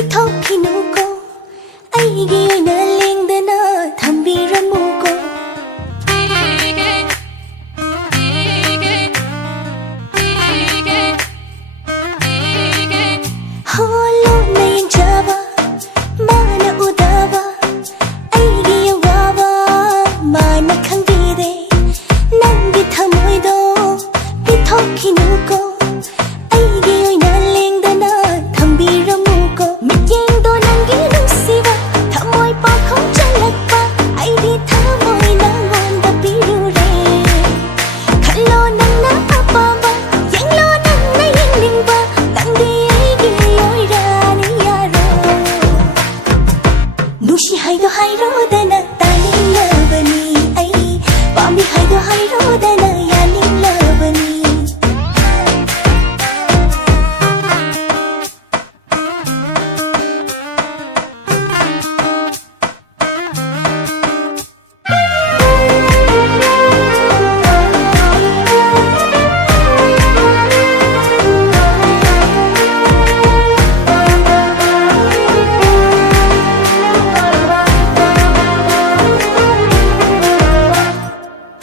ꯄꯤꯊꯣꯛꯈꯤꯅꯨꯀꯣ ꯑꯩꯒꯤ ꯑꯣꯏꯅ ꯂꯦꯡꯗꯅ ꯊꯝꯕꯤꯔꯝꯃꯨꯀꯣ ꯍꯣꯂꯣꯅ ꯌꯦꯡꯖꯕ ꯃꯥꯅ ꯎꯗꯕ ꯑꯩꯒꯤ ꯑꯋꯥꯕ ꯃꯥꯅ ꯈꯪꯕꯤꯗꯦ ꯅꯪꯒꯤ ꯊꯃꯣꯏꯗꯣ ꯄꯤꯊꯣꯛꯈꯤꯅꯨꯀꯣ ꯑꯩꯒꯤ ꯑꯣꯏꯅ ꯂꯦꯡꯗꯅ ꯊꯝꯕꯤꯔꯝꯃꯨꯀꯣ ꯃꯤꯠꯌꯦꯡꯗꯣ ꯅꯪꯒꯤ ꯅꯨꯡꯁꯤꯕ ꯊꯃꯣꯏ ꯄꯥꯈꯣꯡ ꯆꯜꯂꯛꯄ ꯑꯩꯗꯤ ꯊꯃꯣꯏ ꯅꯪꯉꯣꯟꯗ ꯄꯤꯔꯨꯔꯦ ꯈꯜꯂꯣ ꯅꯪꯅ ꯑꯄꯥꯝꯕ ꯌꯦꯡꯂꯣ ꯅꯪꯅ ꯌꯦꯡꯅꯤꯡꯕ ꯅꯪꯗꯤ ꯑꯩꯒꯤ ꯑꯣꯏꯔꯥꯅꯤ ꯌꯥꯔꯣ ꯅꯨꯡꯁꯤ ꯍꯥꯏꯗꯣ ꯍꯥꯏꯔꯣꯗꯅ ꯇꯥꯅꯤꯡꯂꯕꯅꯤ ꯑꯩ ꯄꯥꯝꯃꯤ ꯍꯥꯏꯗꯣ ꯍꯥꯏꯔꯣꯗꯅ ꯌꯥꯅꯤꯡꯂꯕꯅꯤ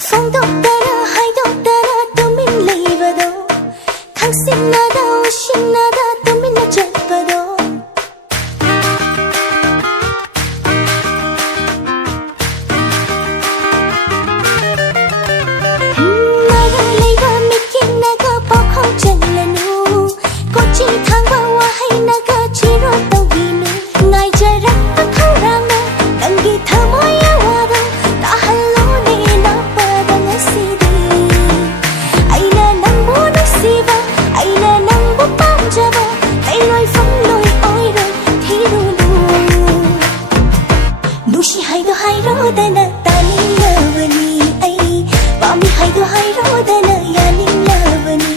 ꯐꯣꯡꯗꯣꯛꯇꯅ ꯍꯥꯏꯗꯣꯛꯇꯅ ꯇꯨꯃꯤꯟ ꯂꯩꯕꯗꯣ ꯈꯪꯁꯤꯟꯅꯗ ꯎꯁꯤꯟꯅꯗ ꯇꯨꯃꯤꯟꯅ ꯆꯠꯄꯗꯣ ꯃꯔꯥ ꯂꯩꯕ ꯃꯤꯠꯌꯦꯡꯅꯒ ꯄꯥꯈꯣꯡ ꯆꯜꯂꯅꯨ ꯀꯣꯆꯤ ꯊꯥꯡꯕ ꯋꯥꯍꯩꯅꯒ ꯆꯤꯔꯣ ꯇꯧꯕꯤꯅꯨ ꯉꯥꯏꯖꯔꯛꯄ ꯈꯧꯔꯥꯡꯅ ꯅꯪꯒꯤ ꯊꯃꯣꯏ ꯑꯋꯥꯕ ꯇꯥꯍꯜꯂꯣꯅꯦ ꯅꯥꯄꯗ ꯉꯁꯤꯗꯤ ꯑꯩꯅ ꯅꯪꯕꯨ ꯅꯨꯡꯁꯤꯕ ꯑꯩꯅ ꯅꯪꯕꯨ ꯄꯥꯝꯖꯕ ꯂꯩꯔꯣꯏ ꯐꯪꯂꯣꯏ ꯑꯣꯏꯔꯣꯏ ꯊꯤꯔꯨꯅꯨ ꯅꯨꯡꯁꯤ ꯍꯥꯏꯗꯣ ꯍꯥꯏꯔꯣꯗꯅ ꯇꯥꯅꯤꯡꯂꯕꯅꯤ ꯑꯩ ꯄꯥꯝꯃꯤ ꯍꯥꯏꯗꯣ ꯍꯥꯏꯔꯣꯗꯅ ꯌꯥꯅꯤꯡꯂꯕꯅꯤ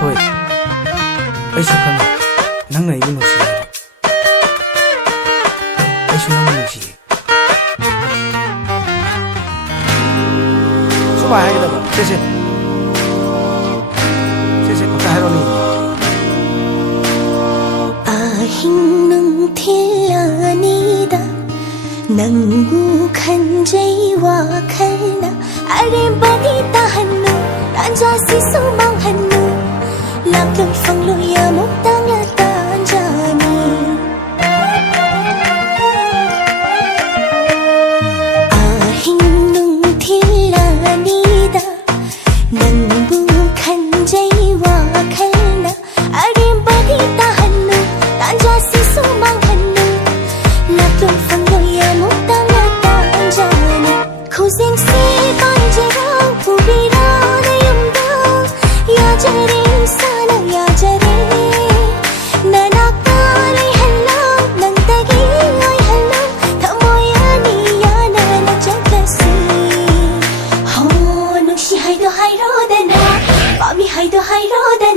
ꯍꯣꯏ ꯑꯩꯁꯨ ꯈꯪꯉꯤ ꯅꯪꯅ ꯑꯩꯕꯨ ꯅꯨꯡꯁꯤ ꯍꯥꯏꯕ ꯑꯩꯁꯨ ꯅꯪꯕꯨ ꯅꯨꯡꯁꯤꯌꯦ ꯁꯨꯃꯥꯏ ꯍꯥꯏꯒꯗꯕ ꯁꯦ ꯑꯝꯇ ꯍꯥꯏꯔꯣꯅꯦ ꯑꯍꯤꯡ ꯅꯨꯡꯊꯤꯜ ꯑꯅꯤꯗ ꯅꯪꯕꯨ ꯈꯟꯖꯩ ꯋꯥꯈꯜꯅ ꯑꯔꯦꯝꯕꯗꯤ ꯇꯥꯍꯟꯅꯨ ꯇꯥꯟꯖꯥꯁꯤꯁꯨ ꯃꯥꯡꯍꯟꯅꯨ ꯂꯥꯛꯂꯣꯏ ꯐꯪꯂꯣꯏ ꯑꯃꯨꯛꯇꯪꯂ ꯇꯥꯟꯖꯥꯅꯤ ꯑꯍꯤꯡ ꯅꯨꯡꯊꯤꯜ ꯑꯅꯤꯗ ꯅꯪꯕు ꯈꯟꯖꯩ ꯋꯥꯈꯜꯅ ꯑꯔꯦꯝꯕꯗꯤ ꯇꯥꯍꯟꯅꯨ ꯇꯥꯟꯖꯥꯁꯤꯁꯨ ꯃꯥꯡꯍꯟꯅꯨ ꯂꯥꯛꯂꯣꯏ ꯐꯪꯂꯣꯏ ꯑꯃꯨꯛꯇꯪꯂ ꯇꯥꯟꯖꯥꯅꯤ ꯈꯨꯖꯦꯡꯁꯤ ꯄꯥꯟꯖꯔꯥꯎ ꯄꯨꯕꯤꯔꯣ ꯅꯌꯨꯝꯗ ꯌꯥꯖꯔꯦ ꯏꯁꯥꯅ ꯌꯥꯖꯔꯦ ꯅꯅꯥꯛꯇ ꯂꯩꯍꯜꯂꯣ ꯅꯪꯇꯒꯤ ꯑꯣꯏꯍꯜꯂꯣ ꯊꯃꯣꯏ ꯑꯅꯤ ꯌꯥꯅꯅ ꯆꯠꯂꯁꯤ ꯍꯣ ꯅꯨꯡꯁꯤ ꯍꯥꯏꯗꯣ ꯍꯥꯏꯔꯣꯗꯅ ꯄꯥꯝꯃꯤ ꯍꯥꯏꯗꯣ ꯍꯥꯏꯔꯣꯗꯅ